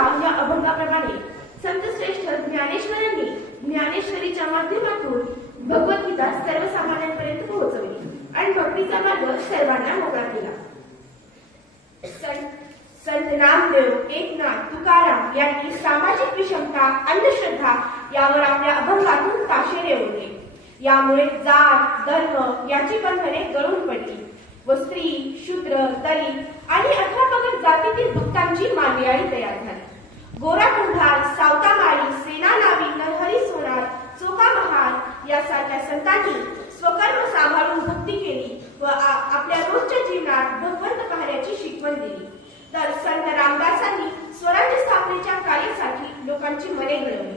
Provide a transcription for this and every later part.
कथा या अभंगाप्रमाणे संत श्रेष्ठ ज्ञानेश्वरांनी ज्ञानेश्वरीच्या माध्यमातून भगवद्गीता सर्वसामान्यांपर्यंत पोहोचवली आणि भक्तीचा मार्ग सर्वांना मोकळा केला. संत नामदेव, एकनाथ, तुकाराम यांनी सामाजिक विषमता, अंधश्रद्धा यावर आपल्या अभंगातून ताशेरे ओढले. यामुळे जात धर्म याची बंधने गळून पडली व स्त्री, शूद्र, दलित आणि 18 पगड जातीतील भक्तांची मांदियाळी तयार झाली. गोरा कुंभार, सावता माळी, सेना नावी, नरहरी सोनार, चोखा महार यासारख्या संतांनी स्वकर्म सांभाळून भक्ती केली व आपल्या रोजच्या जीवनात भगवंत पाहण्याची शिकवण दिली. तर संत रामदासांनी स्वराज्य स्थापनेच्या कार्यासाठी लोकांची मने घडवली.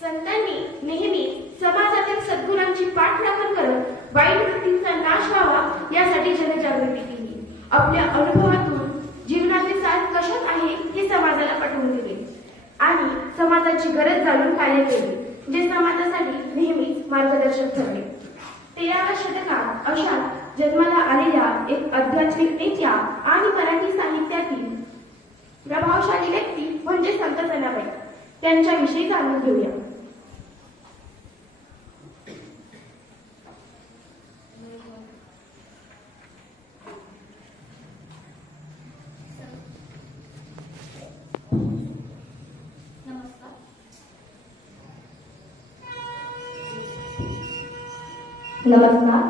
संतांनी नेहमी समाजातील सद्गुणांची पाठराखण करत वाईट वृत्तींचा नाश व्हावा यासाठी जनजागृती केली. आपल्या अनुभवातून जीवनाचे सार कशात आहे हे समाजाला पटवून दिले आणि समाजाची गरज जाणून कार्य केले, जे समाजासाठी नेहमीच मार्गदर्शक ठरले. 13व्या शतकात अशा जन्माला आलेल्या एक आध्यात्मिक नेत्या आणि मराठी साहित्यातील प्रभावशाली व्यक्ती म्हणजे संत जनाबाई. त्यांच्याविषयी जाणून घेऊया. नमस्कार.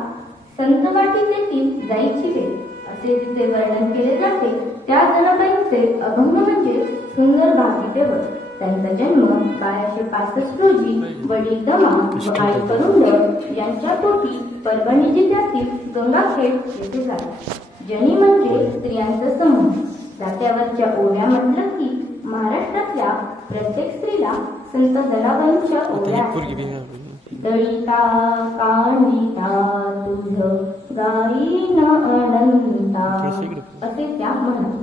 संतवाटिकेतील जाईची वेळ असे जिचे वर्णन केले जाते त्या जनाबाईंचे अभंग म्हणजे सुंदर भावगीते होत. त्यांचा जन्म 1265 रोजी वडील दमा व आई करुंद यांच्या पोटी परभणी जिल्ह्यातील गंगाखेड येथे झाला. जनी म्हणजे स्त्रियांचा समूह. जात्यावरच्या ओव्या म्हटलं की महाराष्ट्रातल्या प्रत्येक स्त्रीला संत जनाबाईंच्या ओव्या दळिता कांडिता तुझ गायीन अनंता असे त्या म्हणत.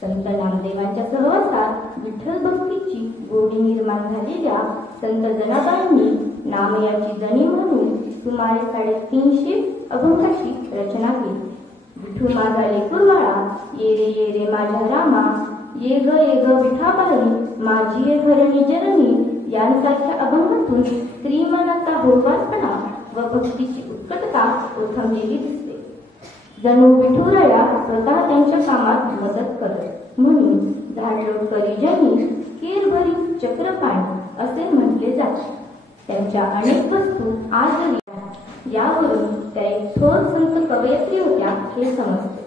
संत नामदेवांच्या सहवासात विठ्ठल भक्तीची गोडी निर्माण झालेल्या संत जनाबाईंनी नाम याची जणी म्हणून सुमारे 350 अभंगाची रचना केली. विठू माझा लेकुरवाळा, ये रे माझ्या रामा, ये ग विठाबाई, माझी ये धरणी जननी यांसारख्या अभंगातून स्त्री मनाचा भोगवानपणा व भक्तीची उत्कटता ओथंबलेली दिसते. जणू विठुराया स्वतः त्यांच्या कामात मदत करत. म्हणून झाडलोट करी जनी केर भरी चक्रपाणी असे म्हटले जाते. त्यांच्या अनेक वस्तू आजही यावरून त्या एक थोर संत कवयित्री होत्या हे समजते.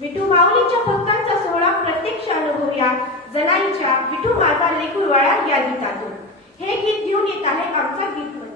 विठू माऊलीच्या भक्तांचा सोहळा प्रत्यक्ष अनुभवूया जनाईच्या विठू माझा लेकुरवाळा या गीतातून. हे गीत घेऊन येत आहे आमचा गीत मंच.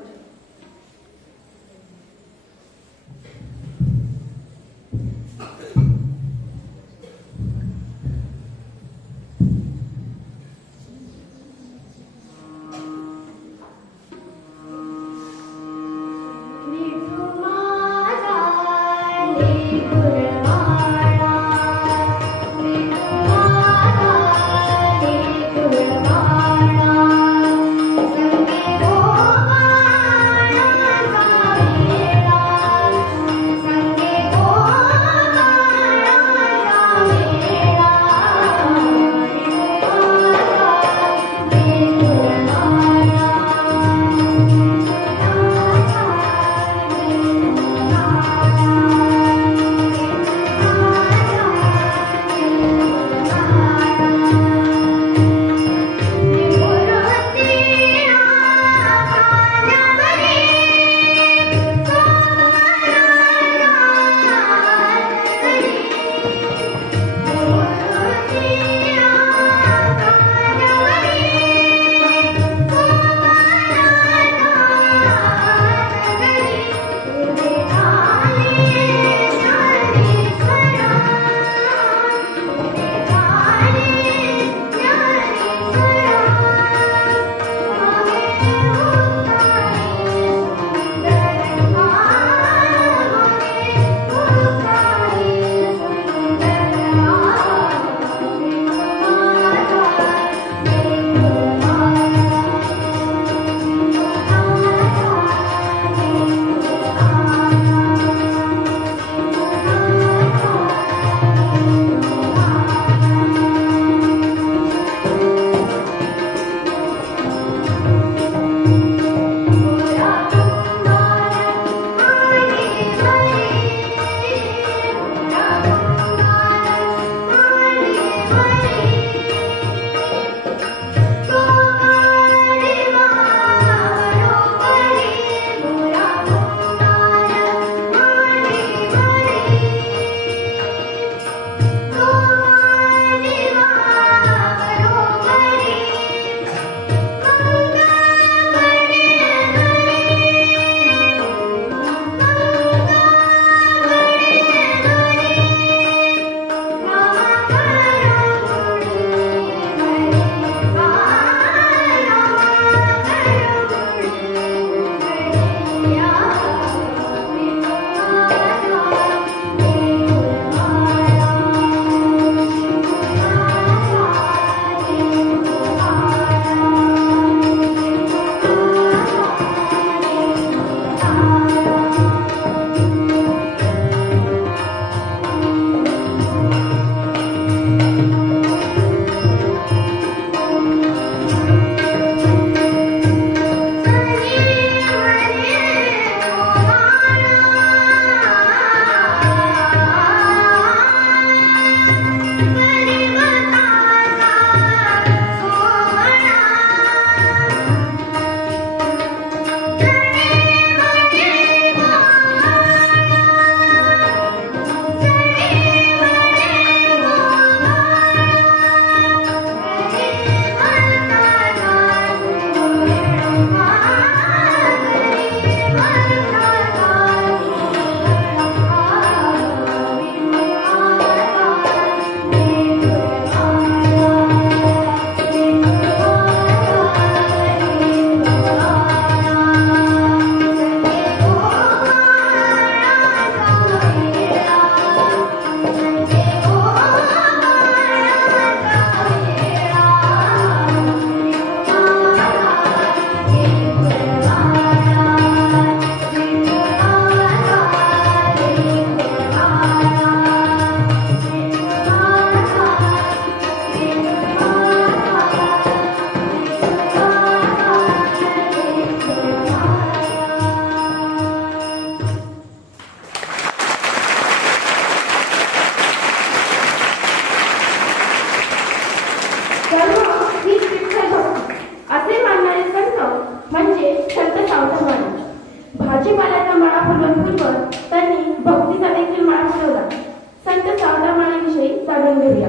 काढून घेऊया.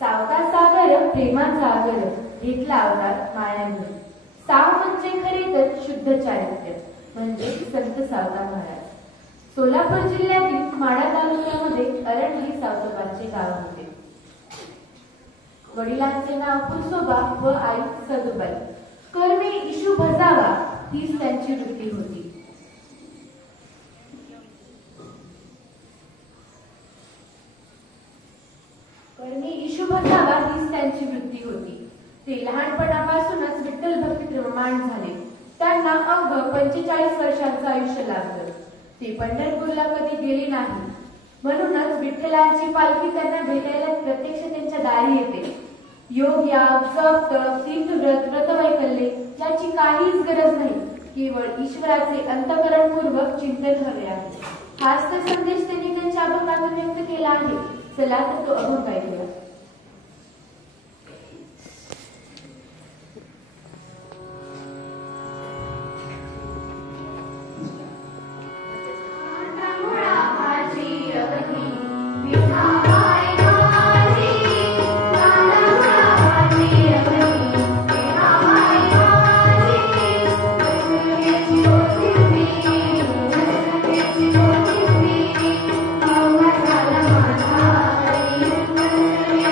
सावता सागर प्रेमाचा आगर घेतला अवतार मायाने. साव म्हणजे खरे तर शुद्ध चारित्र्य म्हणजे संत सावता महाराज. सोलापूर जिल्ह्यातील माढा तालुक्यामध्ये अरणली सावतोबाचे गाव होते. वडिलांचे नाव पुरसोबा व आई सदुबाई. कर्मे इशू भजावा हीच त्यांची वृत्ती होती. कर्मे इशू भजावा हीच त्यांची वृत्ती होती. ते लहानपणापासूनच विठ्ठल भक्तीत रममाण झाले. त्यांना अवघ 45 वर्षांचं आयुष्य लाभलं. ते पंढरपूरला कधी गेले नाही. म्हणूनच विठ्ठलांची पालखी त्यांना भेटायला प्रत्यक्ष त्यांच्या दारी येते. योग याग जप तप तीर्थव्रत व्रतवैकल्ये याची काहीच गरज नाही. केवळ ईश्वराचे अंतःकरणपूर्वक चिंतन हवे आहे. हाच तर संदेश त्यांनी त्यांच्या अभंगातून व्यक्त केला आहे. चला तर तो अभंग ऐकूया. Thank you.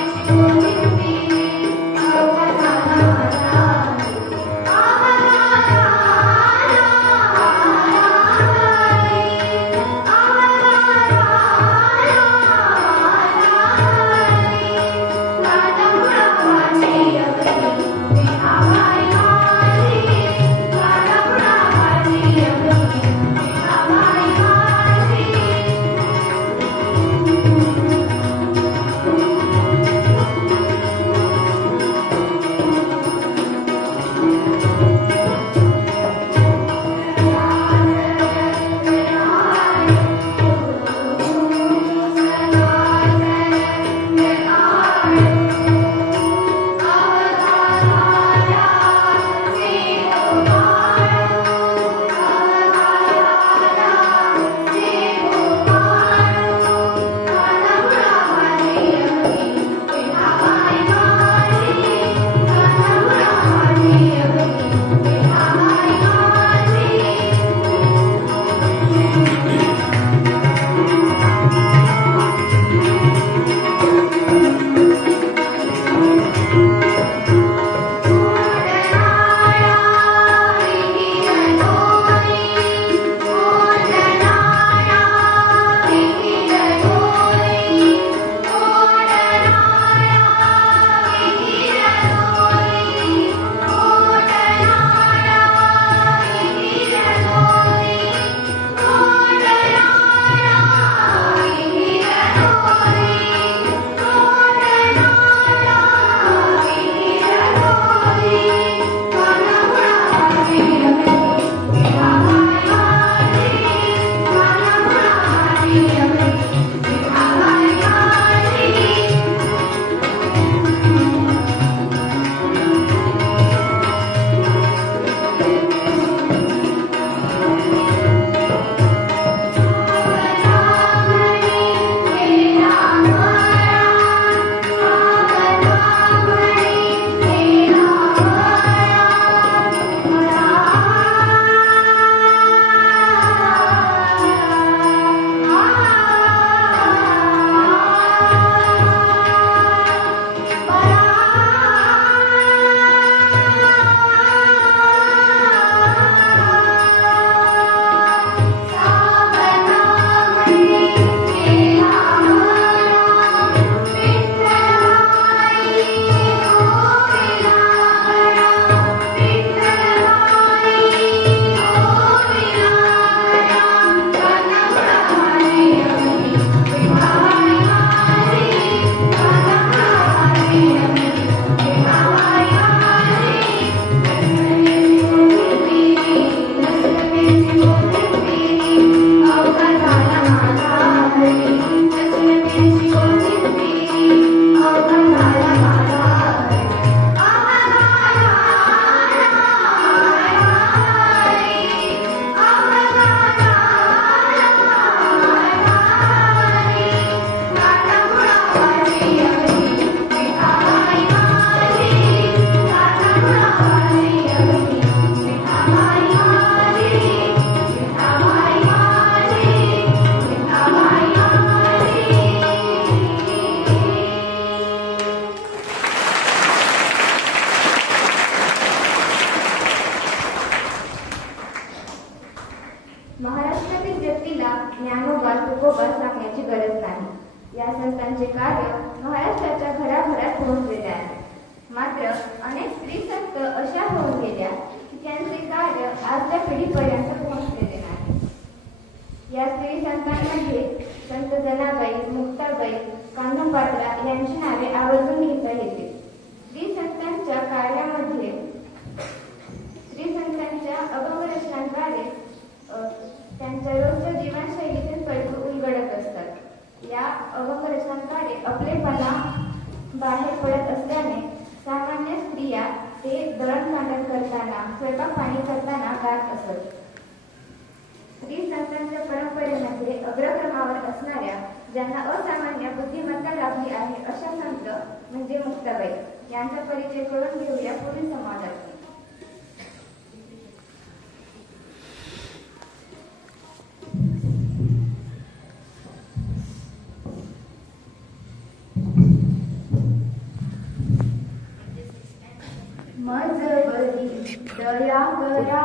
महाराष्ट्रातील व्यक्तीला ज्ञानोबा तुकोबा सांगण्याची गरज नाही. या संतांचे कार्य महाराष्ट्राच्या घराघरात पोहोचलेले आहे. मात्र अनेक स्त्री संत अशा होऊन गेल्या की त्यांचे कार्य आजच्या पिढीपर्यंत पोहोचलेले नाही. या स्त्री संतांमध्ये संत जनाबाई, मुक्ताबाई, कान्होपात्रा यांची नावे आवर्जून घेता येते. स्त्री संतांच्या कार्यामध्ये स्त्री संतांच्या अभंग रचनांद्वारे त्यांच्या रोजच्या जीवनशैलीतील पैलू उलगडत असतात. या अभंग रचनांद्वारे आपलेपणा बाहेर पडत असल्याने सामान्य स्त्रिया ते दळणकांडण करताना, स्वयंपाक पाणी करताना गात असत. स्त्री संतांच्या परंपरेमध्ये अग्रक्रमावर असणाऱ्या, ज्यांना असामान्य बुद्धिमत्ता लाभली आहे अशा संत म्हणजे मुक्ताबाई. यांचा परिचय करून घेऊया पुढील संवादात. मजबरी दया करा,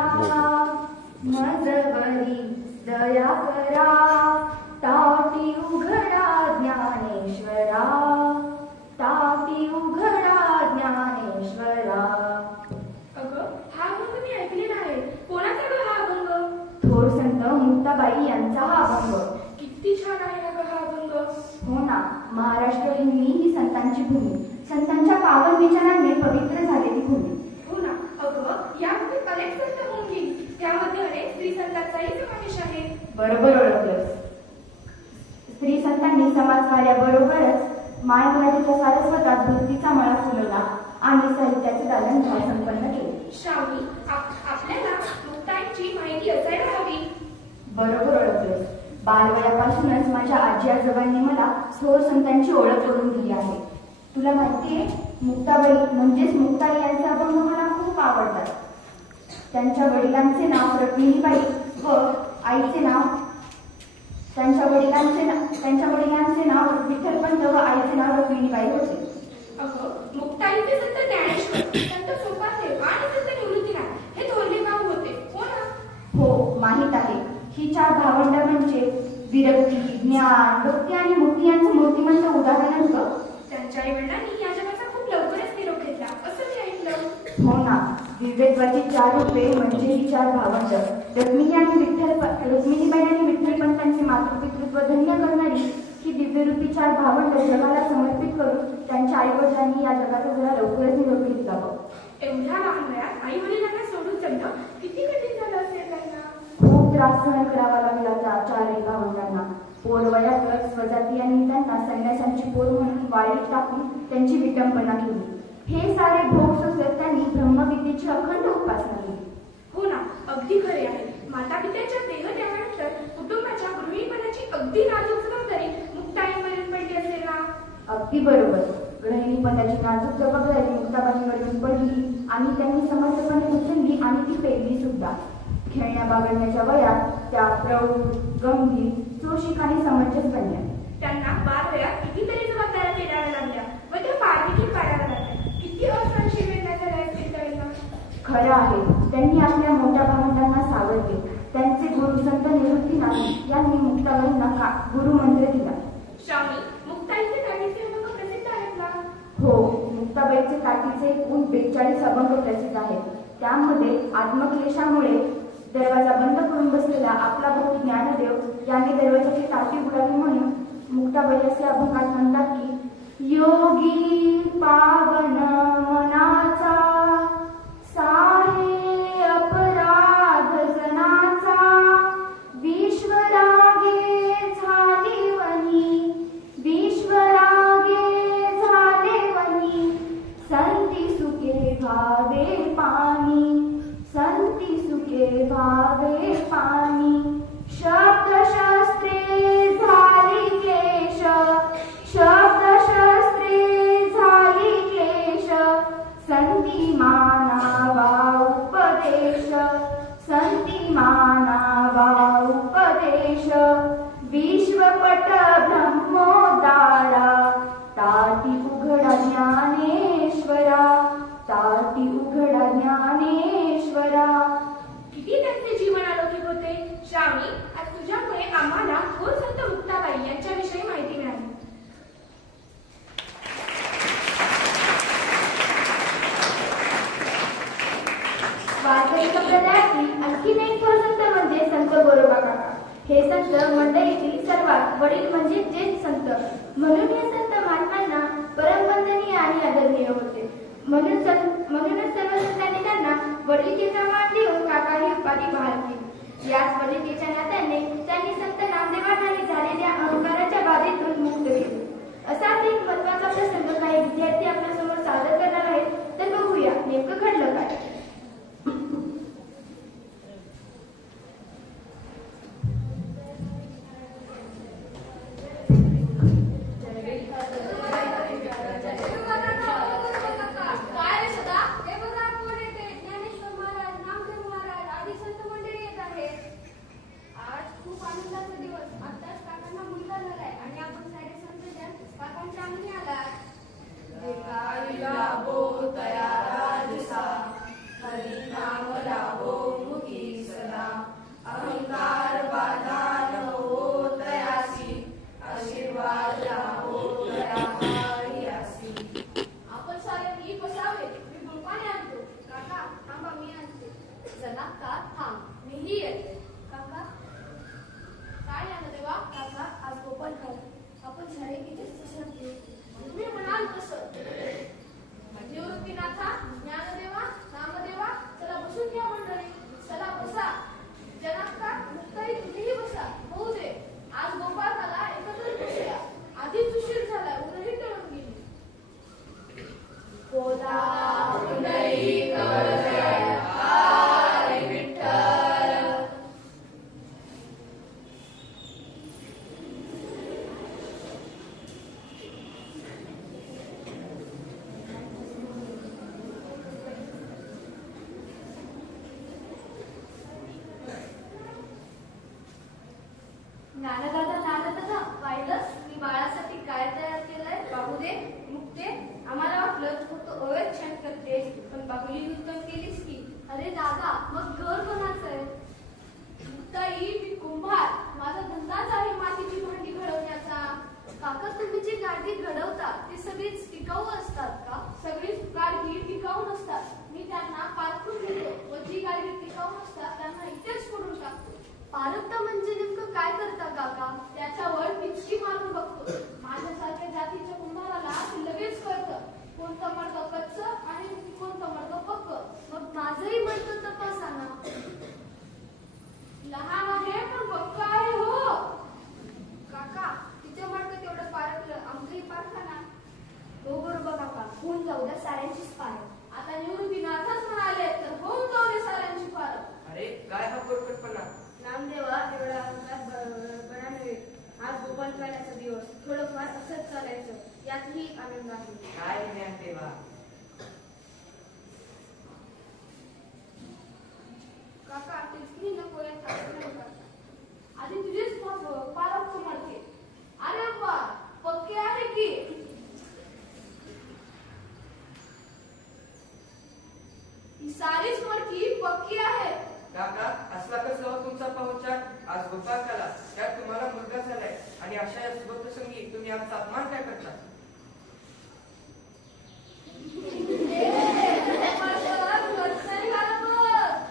मजबरी दया करा, ताटी उघडा ज्ञानेश्वरा, ताटी उघडा ज्ञानेश्वरा. अगं, हा अभंग मी ऐकलेला आहे. कोणाचा ग हा अभंग? थोर संत मुक्ताबाई यांचा हा अभंग. किती छान आहे अगं हा अभंग. हो ना, महाराष्ट्र ही संतांची भूमी, संतांच्या पावन विचारांनी पवित्र झालेली भूमी. हो ना अगं, यामध्ये अनेक संत होऊन गेली. त्यामध्ये अनेक स्त्री संतांचाही समावेश आहे. बरोबर ओळखलंस. स्त्री संतांनी समाजकार्याबरोबरच मायमराठीच्या सारस्वतात भक्तीचा मळा फुलवला आणि साहित्याचे दालन संपन्न केले. श्रावणी, आपल्याला मुक्ताईची माहिती असायला हवी. बरोबर ओळखलंस. बालवयापासूनच माझ्या आजी आजोबांनी मला थोर संतांची ओळख करून दिली आहे. तुला माहितीये, मुक्ताबाई म्हणजेच मुक्ताई यांचे अभंग मला खूप आवडतात. त्यांच्या वडिलांचे नाव रत्मिणीबाई व आईचे नाव त्यांच्या वडिलांचे नाव विठ्ठलपंत व आईचे नाव रत्मिणीबाई होते. अगं, मुक्ताईचे संत ज्ञानेश्वर, संत सोपानदेव आणि संत निवृत्तीनाथ हे थोरले भाऊ होते, हो ना? हो, माहीत आहे. ही चार भावंड म्हणजे विरक्ती, ज्ञान, भक्ती आणि मुक्ती यांचं मूर्तिमंत उदाहरणच ग. त्यांच्या आई वडिलांनी या जगाचा खूप लवकरच निरोप घेतला असं मी ऐकलं. हो ना, दिव्यत्वाची चार रूपे म्हणजे ही चार भावंड. रुक्मिणीबाई आणि विठ्ठलपंतांचे मातृपितृत्व धन्य करणारी ही दिव्यरूपी चार भावंड जगाला समर्पित करून त्यांच्या आई वडिलांनी या जगाचा जरा लवकरच निरोप घेतला बघ. एवढ्या लहान वयात आई वडिलांना सोडून जगणं किती कठीण झालं असेल त्यांना. खूप त्रास सहन करावा लागला त्या चारही भावंडांना. पोरवयातच स्वजातीयांनी त्यांना संन्यासांची पोर म्हणून वाळीत टाकून त्यांची विटंबना केली. हे सारे भोग सोसत त्यांनी ब्रह्मविद्येची अखंड उपासना केली. हो ना, अगदी खरे आहे. माता पित्याच्या देहत्यागानंतर कुटुंबाच्या गृहिणीपणाची अगदी नाजूक जबाबदारी मुक्ताईंवरून पडली असेल ना. अगदी बरोबर. गृहिणीपणाची नाजूक जबाबदारी मुक्ताबाईंवरून पडली आणि त्यांनी समर्थपणे उचलली आणि ती पेलली सुद्धा. खेळण्या बागडण्याच्या वयात त्या प्रौढ, गंभीर, चोशिक आणि समंजस बनल्या. त्यांना बाल वयात कितीतरी जबाबदाऱ्या पेलाव्या लागल्या व त्या पार देखील पाडाव्या लागल्या. किती असंख्य वेदना झाल्या असतील त्यांना. खरं आहे, त्यांनी आपल्या मोठ्या भावंडांना सावरले. त्यांचे गुरु संत निवृत्तीनाथ यांनी मुक्ताबाईंना गुरुमंत्र दिला. श्रावणी, मुक्ताईचे काठीचे अभंग प्रसिद्ध आहेत ना. हो, मुक्ताबाईचे काठीचे एकूण 42 अभंग प्रसिद्ध आहेत. त्यामध्ये आत्मक्लेशामुळे दरवाजा बंद करून बसलेला आपला भक्त ज्ञानदेव याने दरवाजाची ताटी उडाली म्हणून मुक्ताबाई असे अभंगात म्हणतात की, योगी पावन मनाचा साहे अपराध जनाचा, विश्वरागे झाले वनी, विश्वरागे झाले वनी, संती सुखे भावे पाणी, संती सुखे भावे पाणी, शब्दशास्त्रे झाली क्लेश, शब्दशास्त्रे झाली क्लेश, श्रावणी, आज तुझ्यामुळे आम्हाला थोर संत मुक्ताबाई यांच्याविषयी माहिती मिळाली. वारकरी संप्रदायातील आणखीन एक थोर संत म्हणजे संत गोरोबा काका. हे संत मंडळीतील सर्वात वडील म्हणजे ज्येष्ठ संत. म्हणून हे संत महात्म्यांना परमवंदनीय आणि आदरणीय होते. म्हणूनच सर्व संतांनी त्यांना वडिलकीचा मान देऊन काका ही उपाधी बहाल केली. याच वडिलकीच्या नात्याने त्यांनी संत नामदेवांनी झालेल्या अहंकाराच्या बाधेतून मुक्त केले. असाच एक महत्वाचा प्रसंग काही विद्यार्थी आपल्यासमोर सादर करणार आहेत. तर बघूया नेमकं घडलं काय. नानादादा पाहिलंस मी बाळासाठी काय तयार केलंय. पाहू दे मुक्ते, आम्हाला वाटलं तू फक्त ओव्यात छान करतेस, पण बाहुली नूतन केलीस की. अरे दादा, मग घर कोणाचं आहे. मुक्ताई, मी कुंभार. माझा धंदाच आहे मातीची भांडी घडवण्याचा. काका, तुम्ही जी गाडी घडवता ती सगळीच टिकाऊ असतात का. सगळीच गाडी टिकाऊ नसतात. मी त्यांना पारखून घेतो व जी गाडी टिकाऊ नसतात त्यांना इथेच फोडून टाकतो. पारखता म्हणजे नेमकं काय करता काका. त्याच्यावर पिचकी मारून बघतो. माझ्यासारख्या जातीच्या कुंभाराला ते लगेच कळतं कोणतं मडकं कच्च आणि कोणतं मडकं पक्क. मग माझंही मडकं तपासा ना. लहान आहे पण पक्क आहे. हो काका, तिचं मडकं तेवढं पारखलं आमचंही पारखा ना. हो बरोबर काका, होऊन जाऊ द्या साऱ्यांचीच पारख. आता निवृत्तीनाथच म्हणाले तर होऊन जाऊ दे साऱ्यांची पारख. अरे काय हा पोटपटपणा. नामदेवा, एवढा अहंकार बरा नव्हे. आज गोपाल खाण्याचा दिवस. थोडंफार असंच चालायचं, यातही आनंद आहे. काय ज्ञानदेवा. काका, तिचकी नको यात आधी तुझेच पारख म्हणते. अरे वा, पक्के आहे की. ही सारीच मडकी पक्की आहे. काका, असला कसा हो तुमचा पाहुणचार. आज गोपाळकाला त्यात तुम्हाला मुलगा झालाय आणि अशा या शुभप्रसंगी तुम्ही आमचा अपमान काय करता.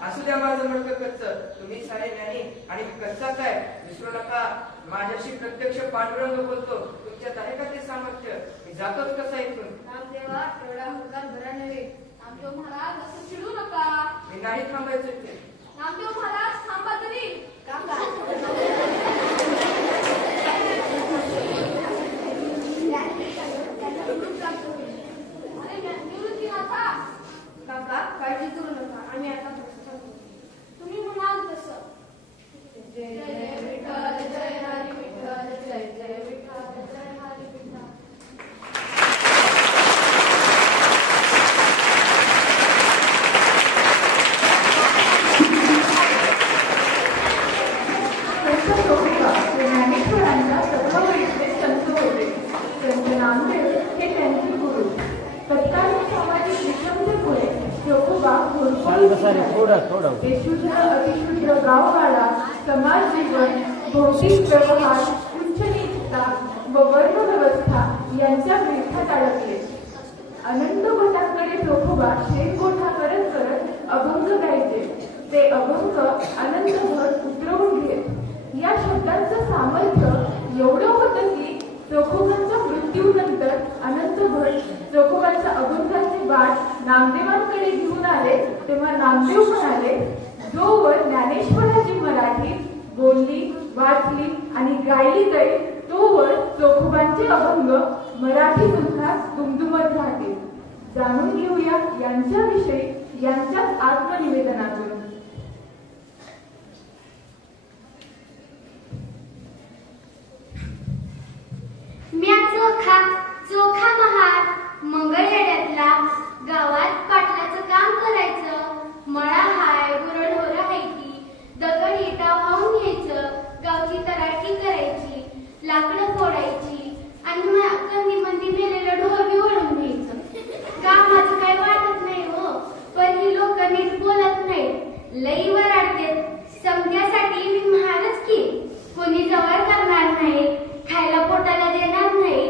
असू द्या माझं मडकं कच्च. तुम्ही सारे ज्ञानी आणि कच्चा काय विसरू नका. माझ्याशी प्रत्यक्ष पांडुरंग बोलतो. तुमच्यात आहे का ते सामर्थ्य. मी जातोच कसा इथून. नामदेवा, एवढा अहंकार बरा नव्हे. नामदेव महाराज, असं चिडू नका. मी नाही थांबायचं इथे. नामदेव महाराज, थांबा तरी. काका, अरे निवृत्तीनाथा. काका, काळजी करू नका. आम्ही आता तुम्ही म्हणाल तसं. जय जय विठ्ठल, जय हरी विठ्ठल, जय जय विठ्ठल, जय हरी विठ्ठल. थोडा अतिशुद्ध गाववाडा समाज जीवन, भौतिक व्यवहार, उच्चनीचता व वर्णव्यवस्था यांच्या विळख्यात अडकले. अनंत भटांकडे चोखोबा शेणगोठा करत करत अभंग गायचे. ते अभंग अनंत भट उतरवून घेत. या शब्दांचं सामर्थ्य एवढं होतं की चोखोबांच्या मृत्यूनंतर अनंत भट चोखोबांच्या अभंगाची वाट नामदेवांकडे घेऊन आले. तेव्हा नामदेव म्हणाले, जोवर ज्ञानेश्वराची मराठीत बोलली, वाचली आणि गायली जाईल तोवर चोखोबांचे अभंग मराठी मुलखात दुमदुमत राहतील. जाणून घेऊया यांच्याविषयी यांच्याच आत्मनिवेदनातून. म्या चोखा चोखा महार मंगळवेढ्यातला, गावात पाटलाचं काम करायचं. मळा हाय, गुरढोर हायती, दगड इटा वाहून घ्यायचं, गावची तराठी करायची, लाकडं फोडायची आणि कंदीमंदी मेलेलं ढोर बी ओढून घ्यायचं. कामाचं काही वाटत नाही हो, पण ही लोक नीट बोलत नाहीत, लई वराडतेत. समजासाठी मी महारच की, कोणी जवळ करणार नाही, खायला पोटाला देणार नाही,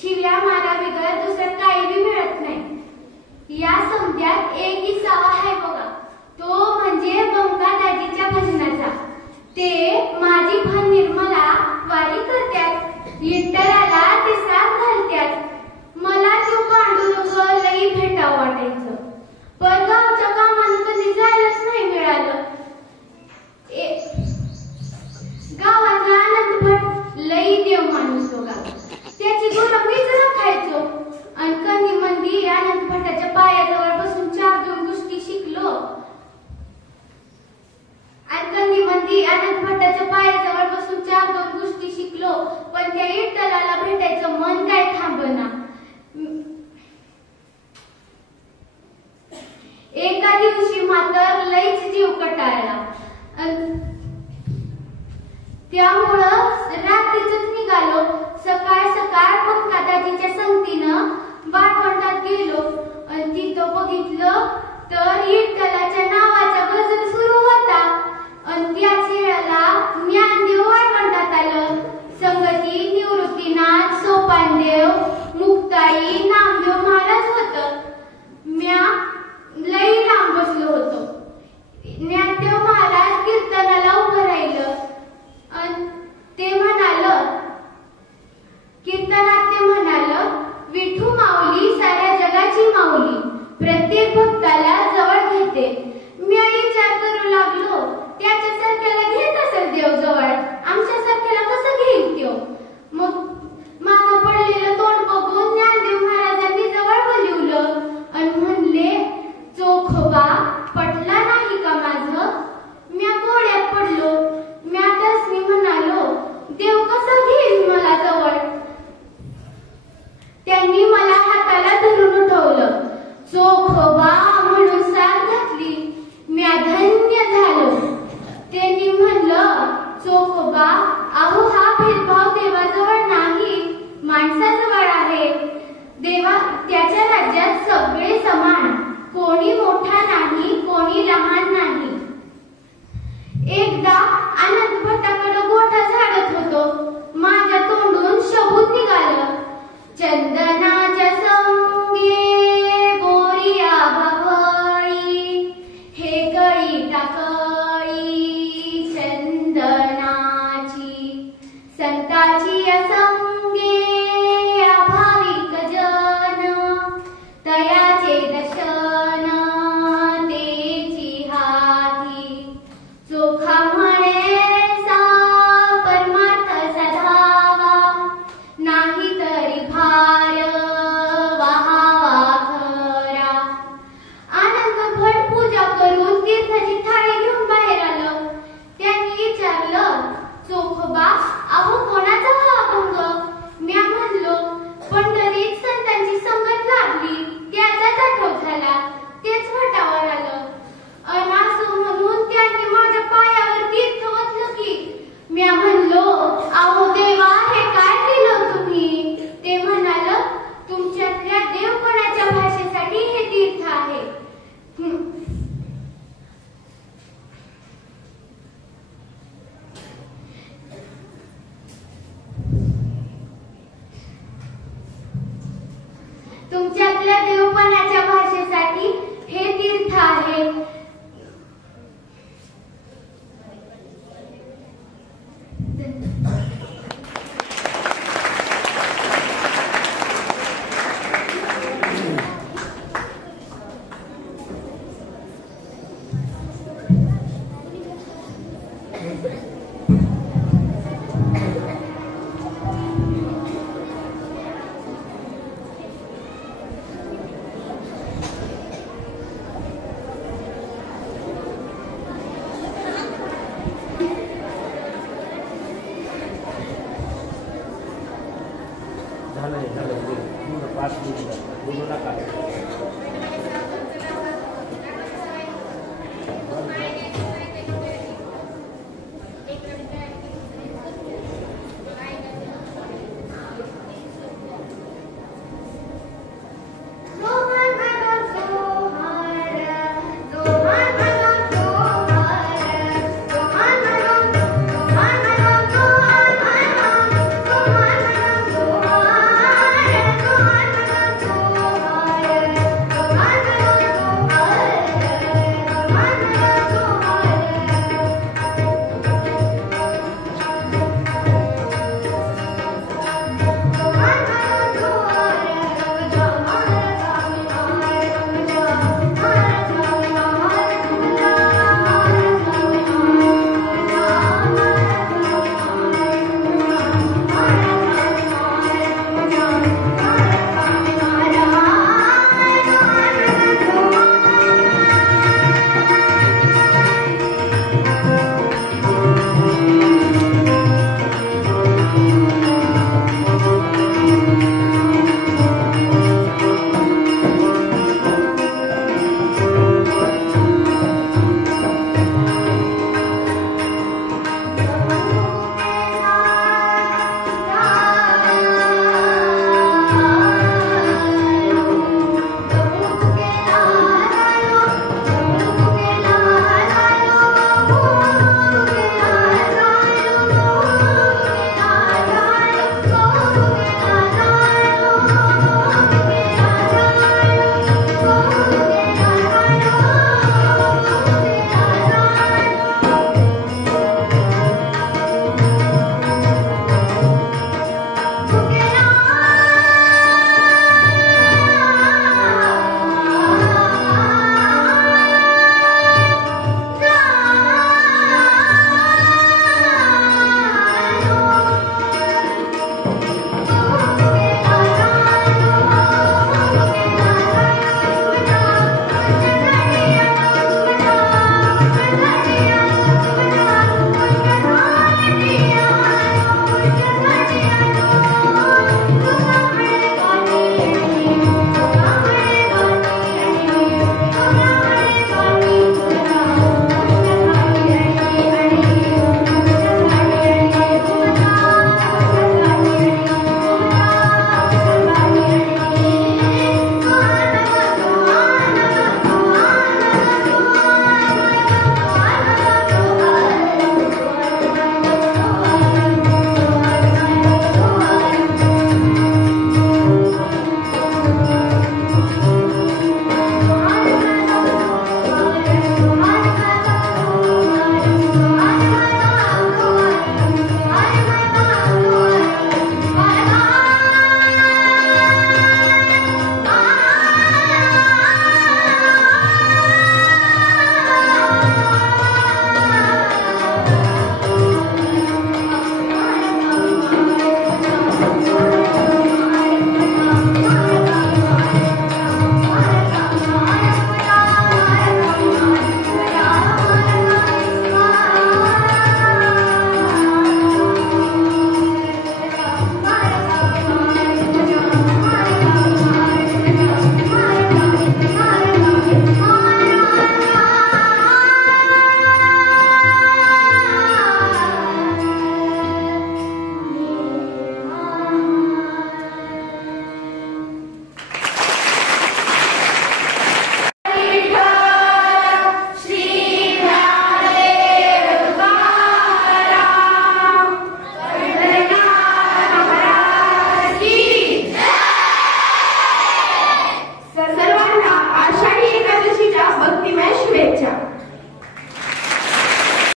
शिव्या मारा बिगर दुसरं काही बी मिळत नाही. या समजात एक किस्सा आहे बघा, तो म्हणजे बंका दाजीच्या भजनाचा. ते माझी भन निर्मला वारी करत्यात, विठ्ठलाला ते साथ घालत्यात. मला तो पांडुरंग लई भेटावं वाटायचं, पण गावच्या कामानं कधी जायलाच नाही मिळालं. गावातला आनंद भट लई देव माणूस बघा, त्याची गुरं मीच राखायचो. आणि कधी मंदी आनंद भटाच्या पायाजवळ बसून 4-2 गोष्टी शिकलो. पण त्या विठ्ठलाला भेटायचं मन काय थांबना. एका दिवशी मात्र लईच जीव कटाळला. त्यामुळं रात्रीच निघालो. सकाळ बंका दाजीच्या संगतीनं वाटवंटात गेलो आणि तिथं बघितलं तर विठ्ठलाच्या नावाचा गजर सुरू होता. आणि त्याच वेळेला ज्ञानदेव वाटवंटात आलं. संगती निवृत्तीनाथ, सोपानदेव, मुक्ताई, नामदेव महाराज होतं. म्या लई लांब बसलो होतो. ज्ञानदेव महाराज कीर्तनाला उभं राहिलं आणि कीर्तनात ते म्हणाल, विठू माऊली साऱ्या जगाची माऊली, प्रत्येक भक्ताला जवळ घेते. मी विचार करू लागलो, त्याच्यासारख्याला घेत असेल देव जवळ, आमच्यासारख्याला कसं घेईल त्यो. मग माझं पडलेलं तोंड बघून ज्ञानदेव महाराजांनी जवळ बोलवलं आणि म्हणले, चोखोबा पटला नाही का माझं. म्या गोड्यात पडलो. म्या त्यासनी म्हणालो, देव कसं घेईल मला जवळ. त्यांनी मला हाताला धरून उठवलं. चोखोबा म्हणून साथ घातली. म्या धन्य झालो. त्यांनी म्हणलं, चोखोबा अहो हा भेदभाव देवाजवळ नाही, माणसाजवळ आहे. देवा त्याच्या राज्यात सगळे समान, कोणी मोठा नाही, कोणी लहान नाही. एकदा आनंद भटाकडे गोठा झाडत होतो. माझ्या तोंडून शब्द निघालं, चंदनाच्या संगे बोरिया भावळी, हे गळी टाकळी चंदनाची. संताची असंगे भाविक जन, तयाचे दर्शन तेची हाती. चोखा म्हणे सा परमार्थ साधावा, नाही तरी भार वहावा खरा. आनंद भट पूजा करून तीर्थाची थाळी घेऊन बाहेर आलं. त्यांनी विचारलं, चोखोबा अहो कोणाचा हा अभंग. तुमच्या देवपणाच्या भाषेसाठी हे तीर्थ आहे. झालं 5 मिनिटं बोलू नका.